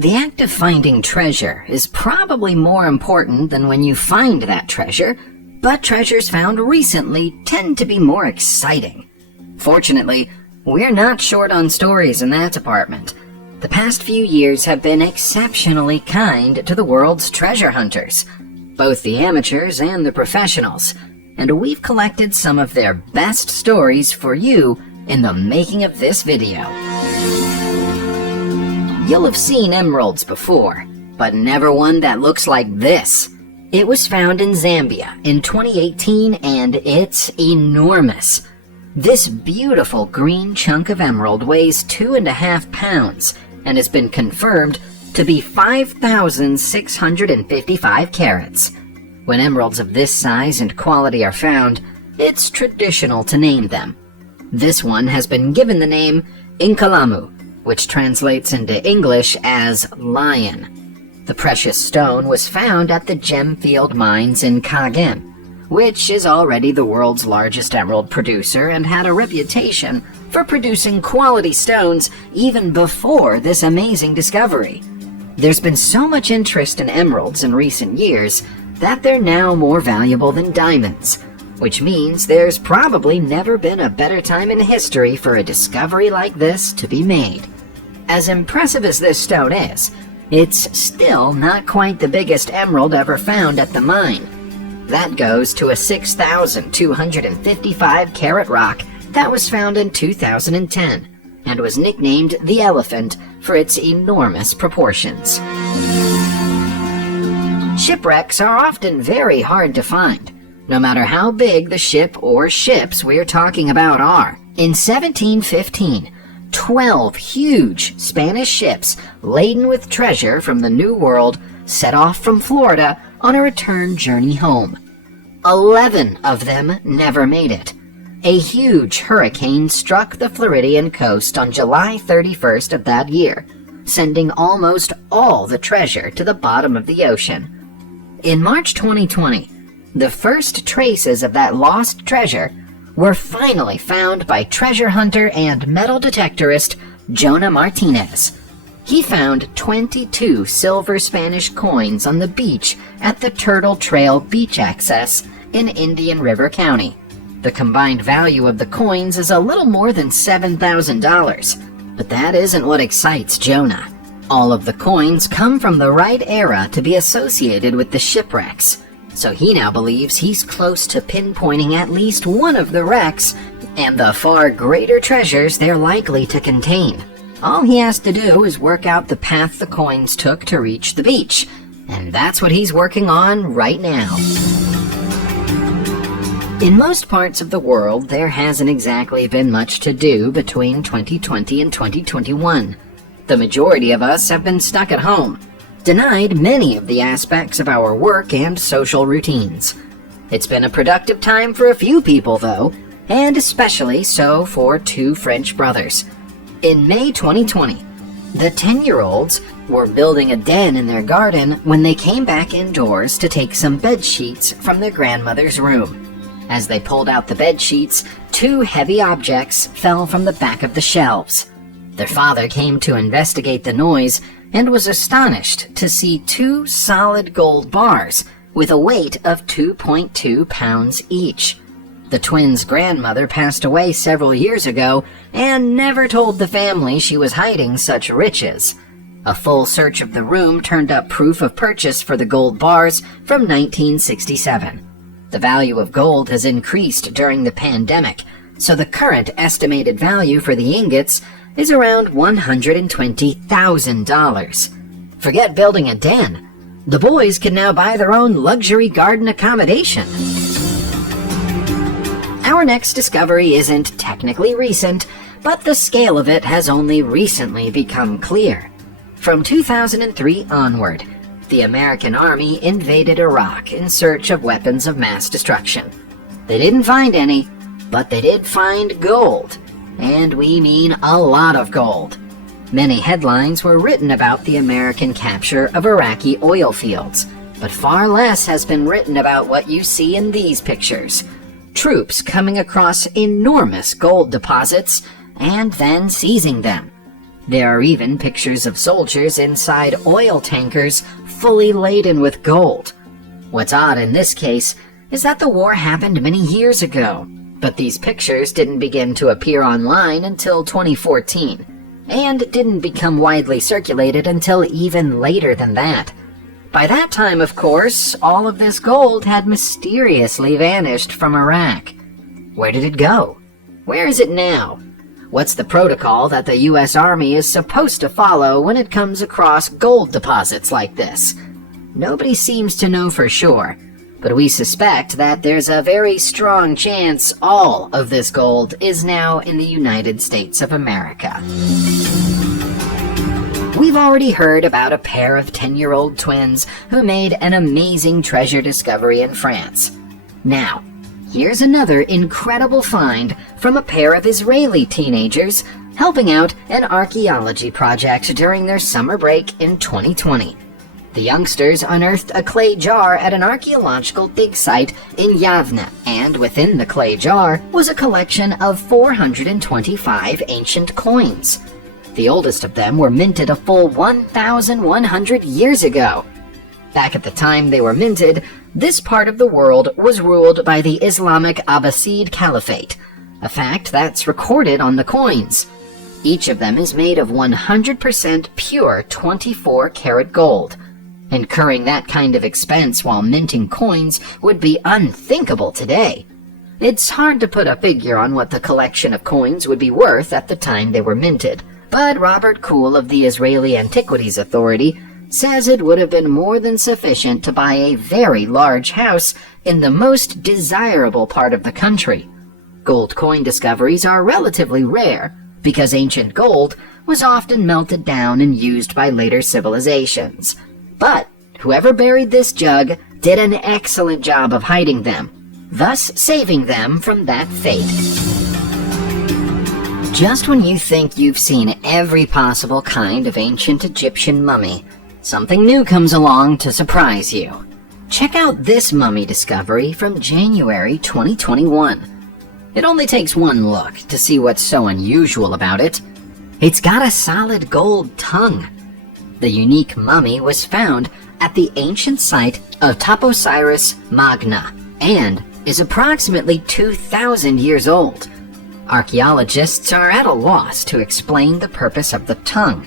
The act of finding treasure is probably more important than when you find that treasure, but treasures found recently tend to be more exciting. Fortunately, we're not short on stories in that department. The past few years have been exceptionally kind to the world's treasure hunters, both the amateurs and the professionals, and we've collected some of their best stories for you in the making of this video. You'll have seen emeralds before, but never one that looks like this. It was found in Zambia in 2018 and it's enormous. This beautiful green chunk of emerald weighs 2.5 pounds and has been confirmed to be 5,655 carats. When emeralds of this size and quality are found, it's traditional to name them. This one has been given the name Nkalamu, which translates into English as lion. The precious stone was found at the Gemfield Mines in Kagem, which is already the world's largest emerald producer and had a reputation for producing quality stones even before this amazing discovery. There's been so much interest in emeralds in recent years that they're now more valuable than diamonds, which means there's probably never been a better time in history for a discovery like this to be made. As impressive as this stone is, it's still not quite the biggest emerald ever found at the mine. That goes to a 6,255 carat rock that was found in 2010 and was nicknamed the Elephant for its enormous proportions. Shipwrecks are often very hard to find, no matter how big the ship or ships we're talking about are. In 1715, 12 huge Spanish ships laden with treasure from the New World set off from Florida on a return journey home. 11 of them never made it. A huge hurricane struck the Floridian coast on July 31st of that year, sending almost all the treasure to the bottom of the ocean. In March 2020, the first traces of that lost treasure were finally found by treasure hunter and metal detectorist Jonah Martinez. He found 22 silver Spanish coins on the beach at the Turtle Trail Beach Access in Indian River County. The combined value of the coins is a little more than $7,000. But that isn't what excites Jonah. All of the coins come from the right era to be associated with the shipwrecks, so he now believes he's close to pinpointing at least one of the wrecks and the far greater treasures they're likely to contain. All he has to do is work out the path the coins took to reach the beach, and that's what he's working on right now. In most parts of the world, there hasn't exactly been much to do between 2020 and 2021. The majority of us have been stuck at home, denied many of the aspects of our work and social routines. It's been a productive time for a few people, though, and especially so for two French brothers. In May 2020, the 10-year-olds were building a den in their garden when they came back indoors to take some bed sheets from their grandmother's room. As they pulled out the bed sheets, two heavy objects fell from the back of the shelves. Their father came to investigate the noise and was astonished to see two solid gold bars with a weight of 2.2 pounds each. The twins' grandmother passed away several years ago and never told the family she was hiding such riches. A full search of the room turned up proof of purchase for the gold bars from 1967. The value of gold has increased during the pandemic, so the current estimated value for the ingots is around $120,000. Forget building a den. The boys can now buy their own luxury garden accommodation. Our next discovery isn't technically recent, but the scale of it has only recently become clear. From 2003 onward, the American Army invaded Iraq in search of weapons of mass destruction. They didn't find any, but they did find gold. And we mean a lot of gold. Many headlines were written about the American capture of Iraqi oil fields, but far less has been written about what you see in these pictures. Troops coming across enormous gold deposits and then seizing them. There are even pictures of soldiers inside oil tankers fully laden with gold. What's odd in this case is that the war happened many years ago, but these pictures didn't begin to appear online until 2014, and didn't become widely circulated until even later than that. By that time, of course, all of this gold had mysteriously vanished from Iraq. Where did it go? Where is it now? What's the protocol that the U.S. Army is supposed to follow when it comes across gold deposits like this? Nobody seems to know for sure, but we suspect that there's a very strong chance all of this gold is now in the United States of America. We've already heard about a pair of 10-year-old twins who made an amazing treasure discovery in France. Now, here's another incredible find from a pair of Israeli teenagers helping out an archaeology project during their summer break in 2020. The youngsters unearthed a clay jar at an archaeological dig site in Yavne, and within the clay jar was a collection of 425 ancient coins. The oldest of them were minted a full 1,100 years ago. Back at the time they were minted, this part of the world was ruled by the Islamic Abbasid Caliphate, a fact that's recorded on the coins. Each of them is made of 100% pure 24-karat gold. Incurring that kind of expense while minting coins would be unthinkable today. It's hard to put a figure on what the collection of coins would be worth at the time they were minted, but Robert Kuhl of the Israeli Antiquities Authority says it would have been more than sufficient to buy a very large house in the most desirable part of the country. Gold coin discoveries are relatively rare because ancient gold was often melted down and used by later civilizations. But whoever buried this jug did an excellent job of hiding them, thus saving them from that fate. Just when you think you've seen every possible kind of ancient Egyptian mummy, something new comes along to surprise you. Check out this mummy discovery from January 2021. It only takes one look to see what's so unusual about it. It's got a solid gold tongue. The unique mummy was found at the ancient site of Taposiris Magna and is approximately 2,000 years old. Archaeologists are at a loss to explain the purpose of the tongue.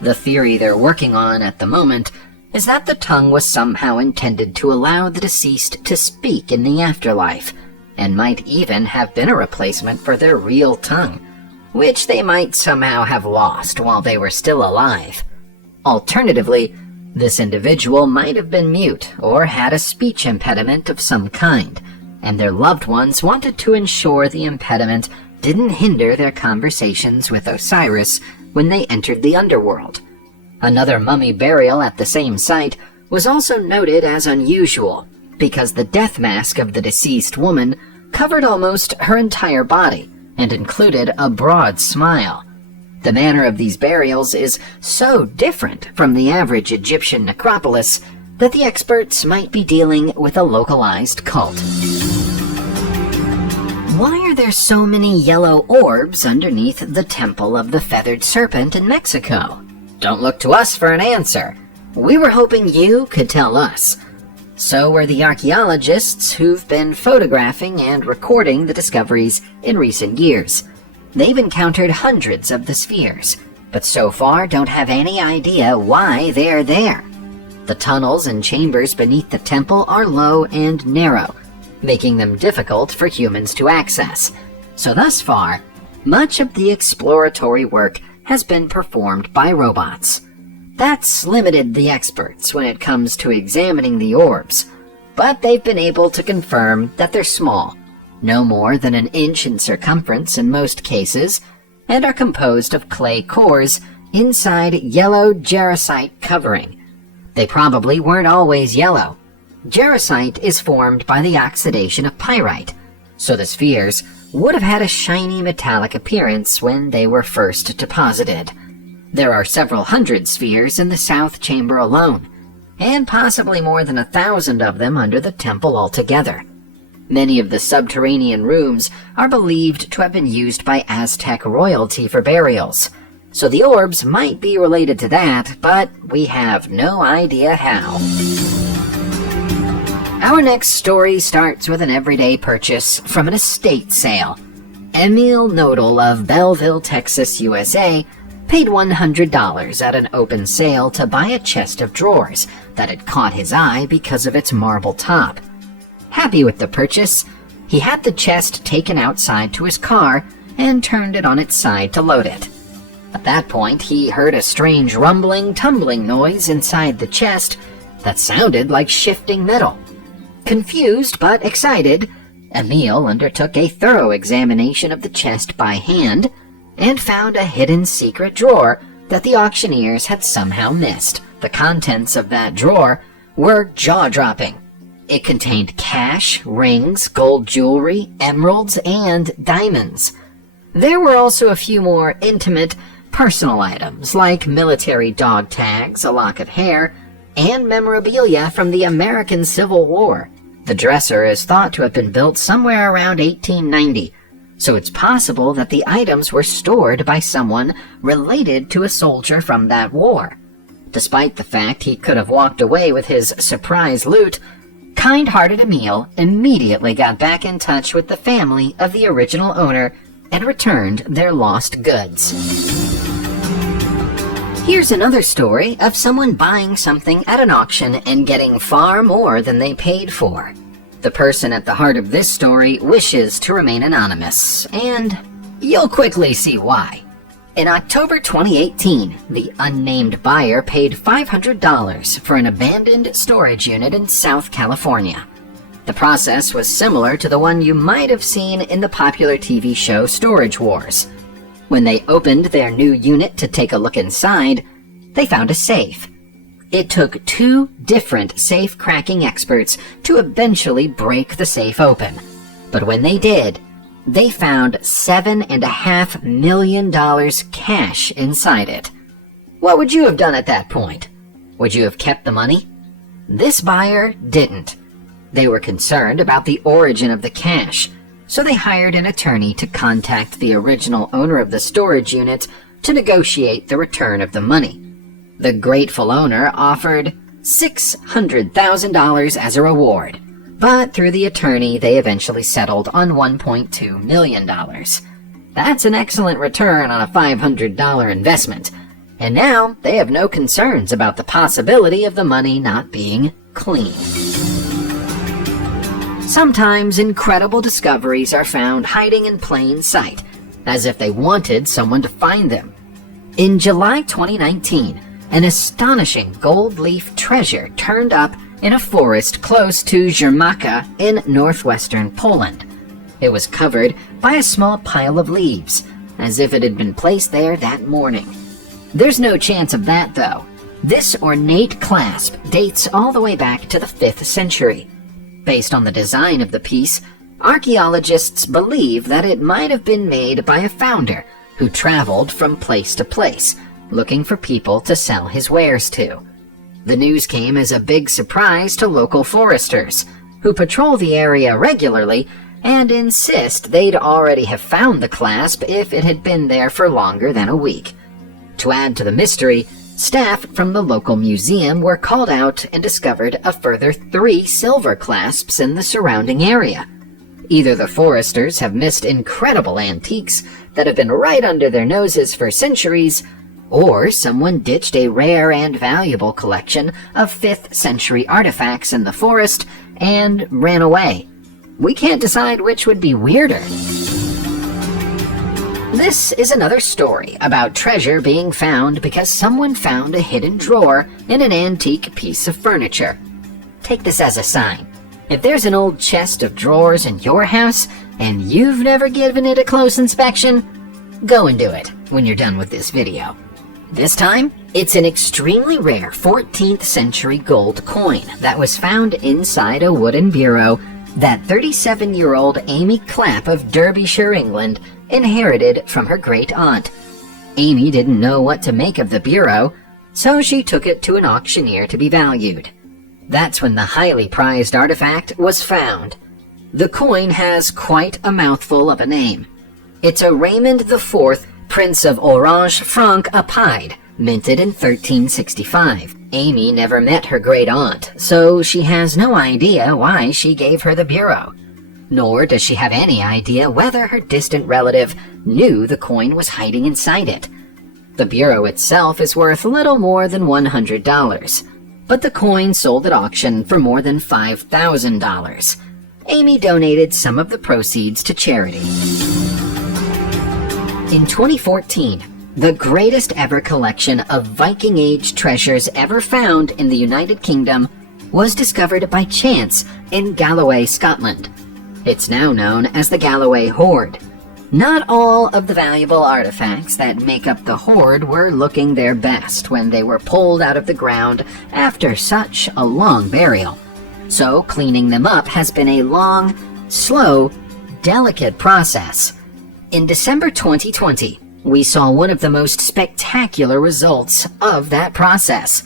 The theory they're working on at the moment is that the tongue was somehow intended to allow the deceased to speak in the afterlife, and might even have been a replacement for their real tongue, which they might somehow have lost while they were still alive. Alternatively, this individual might have been mute or had a speech impediment of some kind, and their loved ones wanted to ensure the impediment didn't hinder their conversations with Osiris when they entered the underworld. Another mummy burial at the same site was also noted as unusual because the death mask of the deceased woman covered almost her entire body and included a broad smile. The manner of these burials is so different from the average Egyptian necropolis that the experts might be dealing with a localized cult. Why are there so many yellow orbs underneath the Temple of the Feathered Serpent in Mexico? Don't look to us for an answer. We were hoping you could tell us. So were the archaeologists who've been photographing and recording the discoveries in recent years. They've encountered hundreds of the spheres, but so far don't have any idea why they're there. The tunnels and chambers beneath the temple are low and narrow, making them difficult for humans to access. So thus far, much of the exploratory work has been performed by robots. That's limited the experts when it comes to examining the orbs, but they've been able to confirm that they're small, no more than an inch in circumference in most cases, and are composed of clay cores inside yellow jarosite covering. They probably weren't always yellow. Jarosite is formed by the oxidation of pyrite, so the spheres would have had a shiny metallic appearance when they were first deposited. There are several hundred spheres in the south chamber alone, and possibly more than 1,000 of them under the temple altogether. Many of the subterranean rooms are believed to have been used by Aztec royalty for burials. So the orbs might be related to that, but we have no idea how. Our next story starts with an everyday purchase from an estate sale. Emil Nodal of Belleville, Texas, USA, paid $100 at an open sale to buy a chest of drawers that had caught his eye because of its marble top. Happy with the purchase, he had the chest taken outside to his car and turned it on its side to load it. At that point, he heard a strange rumbling, tumbling noise inside the chest that sounded like shifting metal. Confused but excited, Emil undertook a thorough examination of the chest by hand and found a hidden secret drawer that the auctioneers had somehow missed. The contents of that drawer were jaw-dropping. It contained cash, rings, gold jewelry, emeralds, and diamonds. There were also a few more intimate, personal items like military dog tags, a lock of hair, and memorabilia from the American Civil War. The dresser is thought to have been built somewhere around 1890, so it's possible that the items were stored by someone related to a soldier from that war. Despite the fact he could have walked away with his surprise loot, kind-hearted Emil immediately got back in touch with the family of the original owner and returned their lost goods. Here's another story of someone buying something at an auction and getting far more than they paid for. The person at the heart of this story wishes to remain anonymous, and you'll quickly see why. In October 2018, the unnamed buyer paid $500 for an abandoned storage unit in South California. The process was similar to the one you might have seen in the popular TV show Storage Wars. When they opened their new unit to take a look inside, they found a safe. It took 2 different safe-cracking experts to eventually break the safe open. But when they did, they found $7.5 million cash inside it. What would you have done at that point? Would you have kept the money? This buyer didn't. They were concerned about the origin of the cash, so they hired an attorney to contact the original owner of the storage unit to negotiate the return of the money. The grateful owner offered $600,000 as a reward, but through the attorney they eventually settled on $1.2 million. That's an excellent return on a $500 investment, and now they have no concerns about the possibility of the money not being clean. Sometimes incredible discoveries are found hiding in plain sight, as if they wanted someone to find them. In July 2019, an astonishing gold leaf treasure turned up in a forest close to Jermaka in northwestern Poland. It was covered by a small pile of leaves, as if it had been placed there that morning. There's no chance of that, though. This ornate clasp dates all the way back to the 5th century. Based on the design of the piece, archaeologists believe that it might have been made by a founder who traveled from place to place, looking for people to sell his wares to. The news came as a big surprise to local foresters, who patrol the area regularly and insist they'd already have found the clasp if it had been there for longer than a week. To add to the mystery, staff from the local museum were called out and discovered a further 3 silver clasps in the surrounding area. Either the foresters have missed incredible antiques that have been right under their noses for centuries, or someone ditched a rare and valuable collection of 5th century artifacts in the forest and ran away. We can't decide which would be weirder. This is another story about treasure being found because someone found a hidden drawer in an antique piece of furniture. Take this as a sign. If there's an old chest of drawers in your house and you've never given it a close inspection, go and do it when you're done with this video. This time, it's an extremely rare 14th century gold coin that was found inside a wooden bureau that 37-year-old Amy Clapp of Derbyshire, England, inherited from her great-aunt. Amy didn't know what to make of the bureau, so she took it to an auctioneer to be valued. That's when the highly prized artifact was found. The coin has quite a mouthful of a name. It's a Raymond IV Prince of Orange franc a pied, minted in 1365. Amy never met her great-aunt, so she has no idea why she gave her the bureau. Nor does she have any idea whether her distant relative knew the coin was hiding inside it. The bureau itself is worth little more than $100, but the coin sold at auction for more than $5,000. Amy donated some of the proceeds to charity. In 2014, the greatest ever collection of Viking Age treasures ever found in the United Kingdom was discovered by chance in Galloway, Scotland. It's now known as the Galloway Hoard. Not all of the valuable artifacts that make up the hoard were looking their best when they were pulled out of the ground after such a long burial. So cleaning them up has been a long, slow, delicate process. In December 2020, we saw one of the most spectacular results of that process.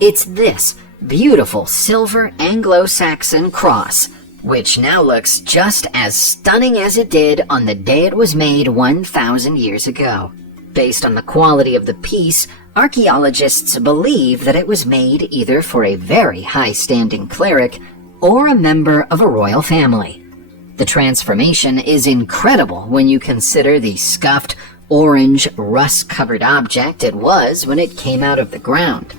It's this beautiful silver Anglo-Saxon cross, which now looks just as stunning as it did on the day it was made 1,000 years ago. Based on the quality of the piece, archaeologists believe that it was made either for a very high-standing cleric or a member of a royal family. The transformation is incredible when you consider the scuffed, orange, rust-covered object it was when it came out of the ground.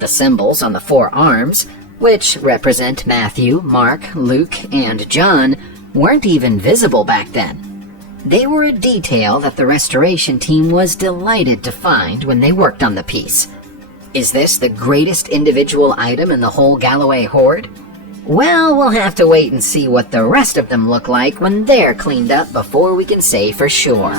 The symbols on the four arms, which represent Matthew, Mark, Luke, and John, weren't even visible back then. They were a detail that the restoration team was delighted to find when they worked on the piece. Is this the greatest individual item in the whole Galloway hoard? Well, we'll have to wait and see what the rest of them look like when they're cleaned up before we can say for sure.